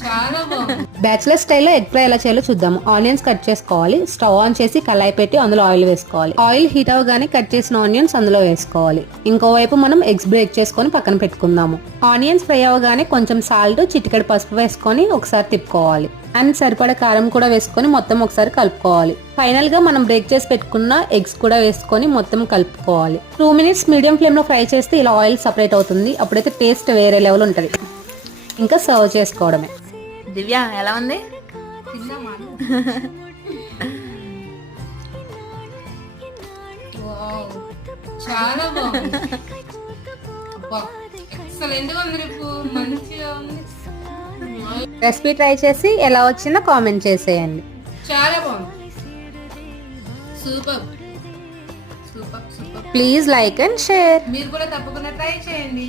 చాలా బాగుంది. బ్యాచిలర్ స్టైల్లో ఎగ్ ఫ్రై ఎలా చేయాలో చూద్దాము. ఆనియన్స్ కట్ చేసుకోవాలి. స్టవ్ ఆన్ చేసి కళాయి పెట్టి అందులో ఆయిల్ వేసుకోవాలి. ఆయిల్ హీట్ అవగానే కట్ చేసిన ఆనియన్స్ అందులో వేసుకోవాలి. ఇంకోవైపు మనం ఎగ్స్ బ్రేక్ చేసుకొని పక్కన పెట్టుకుందాము. ఆనియన్స్ ఫ్రై అవగానే కొంచెం సాల్ట్, చిటికెడు పసుపు వేసుకొని ఒకసారి తిప్పుకోవాలి. అండ్ సరిపడా కారం కూడా వేసుకొని మొత్తం ఒకసారి కలుపుకోవాలి. ఫైనల్ గా మనం బ్రేక్ చేసి పెట్టుకున్న ఎగ్స్ కూడా వేసుకొని మొత్తం కలుపుకోవాలి. 2 minutes మీడియం ఫ్లేమ్ లో ఫ్రై చేస్తే ఇలా ఆయిల్ సపరేట్ అవుతుంది. అప్పుడైతే టేస్ట్ వేరే లెవెల్ ఉంటది. ఇంకా సర్వ్ చేసుకోవడమే. దివ్య ఎలా ఉంది? తిందామా? వావ్, చాలా బాగుంది. అబ్బా, ఎక్సలెంట్ గా ఉంది రేపు, మంచిగా ఉంది. రెసిపీ ట్రై చేసి ఎలా వచ్చిందో కామెంట్ చేసేయండి. చాలా బాగుంది. Super super super. Please like and share. మీరు కూడా తప్పకుండా ట్రై చేయండి.